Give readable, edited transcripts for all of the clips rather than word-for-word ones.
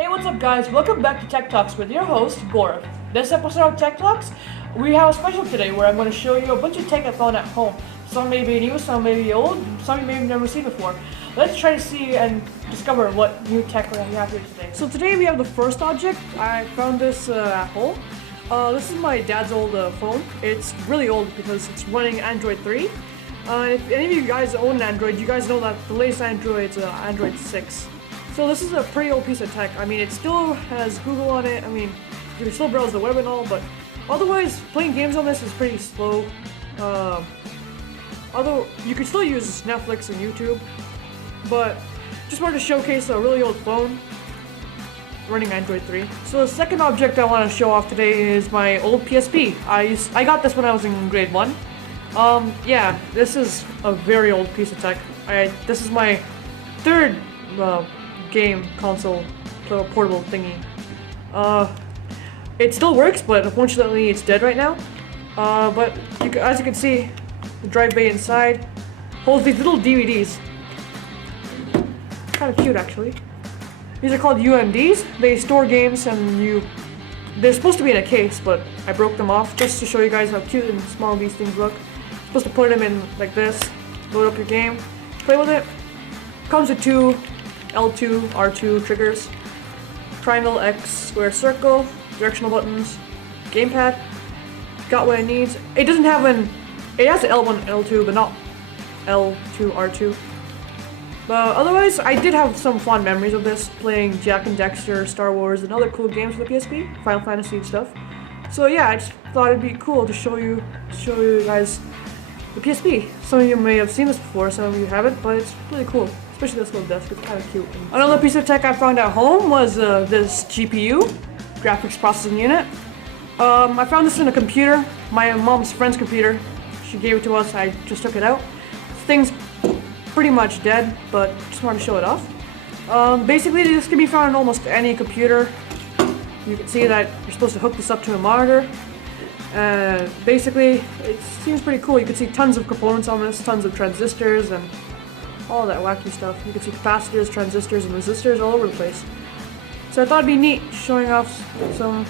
Hey, what's up guys? Welcome back to Tech Talks with your host, Gaurav. This episode of Tech Talks, we have a special today where I'm going to show you a bunch of tech I found at home. Some may be new, some may be old, some you may have never seen before. Let's try to see and discover what new tech we have here today. So today we have the first object. I found this at home. This is my dad's old phone. It's really old because it's running Android 3. If any of you guys own an Android, you guys know that the latest Android is Android 6. So this is a pretty old piece of tech. I mean, it still has Google on it. I mean, you can still browse the web and all, but otherwise, playing games on this is pretty slow. Although you can still use Netflix and YouTube, but just wanted to showcase a really old phone running Android 3. So the second object I want to show off today is my old PSP. I got this when I was in grade 1. Yeah, this is a very old piece of tech. This is my third game console portable thingy. It still works, but unfortunately it's dead right now. But as you can see, the drive bay inside holds these little DVDs. Kind of cute actually. These are called UMDs. They store games and they're supposed to be in a case, but I broke them off just to show you guys how cute and small these things look. Supposed to put them in like this, load up your game, play with it. Comes with two L2, R2 triggers, triangle, X, square, circle, directional buttons, gamepad. Got what it needs. It doesn't have it has an L1, L2, but not L2, R2. But otherwise, I did have some fond memories of this, playing Jak and Daxter, Star Wars, and other cool games for the PSP, Final Fantasy and stuff. So yeah, I just thought it'd be cool to show you guys the PSP. Some of you may have seen this before, some of you haven't, but it's really cool. Especially this little desk, it's kind of cute. Another piece of tech I found at home was this GPU, graphics processing unit. I found this in a computer, my mom's friend's computer. She gave it to us, I just took it out. This thing's pretty much dead, but just wanted to show it off. Basically, this can be found on almost any computer. You can see that you're supposed to hook this up to a monitor. Basically, it seems pretty cool. You can see tons of components on this, tons of transistors and all that wacky stuff. You can see capacitors, transistors, and resistors all over the place. So I thought it'd be neat showing off some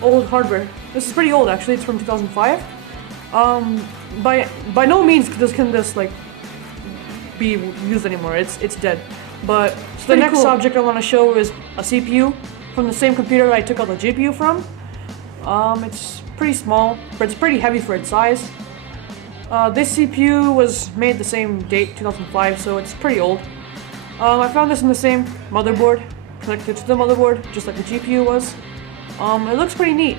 old hardware. This is pretty old actually, it's from 2005. By no means can this like be used anymore, it's dead. But so the next object I want to show is a CPU from the same computer I took out the GPU from. It's pretty small, but it's pretty heavy for its size. This CPU was made the same date, 2005, so it's pretty old. I found this in the same motherboard, connected to the motherboard, just like the GPU was. It looks pretty neat.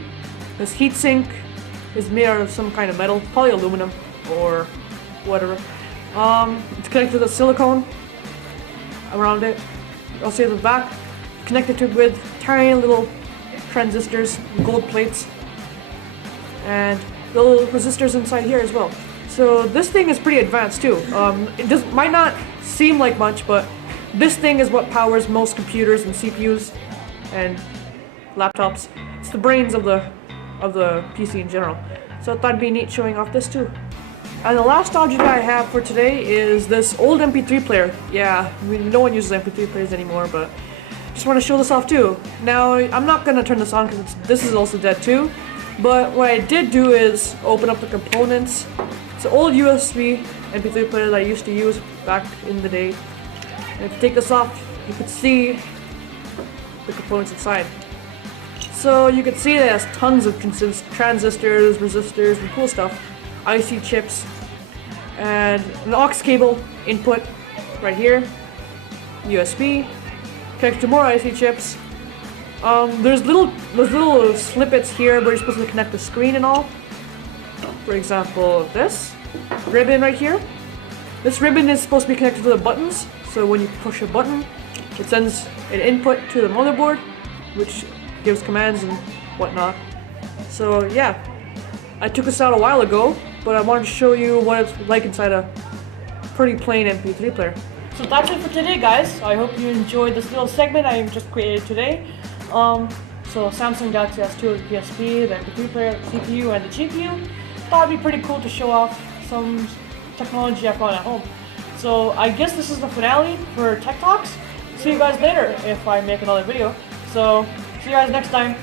This heatsink is made out of some kind of metal, probably aluminum or whatever. It's connected to the silicone around it. I'll see the back, connected to with tiny little transistors, gold plates, and little resistors inside here as well. So this thing is pretty advanced too. It might not seem like much, but this thing is what powers most computers and CPUs and laptops. It's the brains of the PC in general. So I thought it'd be neat showing off this too. And the last object I have for today is this old MP3 player. Yeah, I mean, no one uses MP3 players anymore, but just want to show this off too. Now, I'm not gonna turn this on because this is also dead too. But what I did do is open up the components. It's an old USB MP3 player that I used to use back in the day. And if you take this off, you can see the components inside. So you can see it has tons of transistors, resistors, and cool stuff. IC chips, and an aux cable input right here. USB, connected to more IC chips. There's little snippets here where you're supposed to connect the screen and all. For example, this ribbon right here. This ribbon is supposed to be connected to the buttons, so when you push a button, it sends an input to the motherboard, which gives commands and whatnot. So yeah, I took this out a while ago, but I wanted to show you what it's like inside a pretty plain MP3 player. So that's it for today, guys. I hope you enjoyed this little segment I just created today. So Samsung Galaxy S2 with the PSP, the MP3 player, the CPU, and the GPU. Thought it'd be pretty cool to show off some technology I found at home. So I guess this is the finale for Tech Talks. see you guys later if I make another video. So see you guys next time.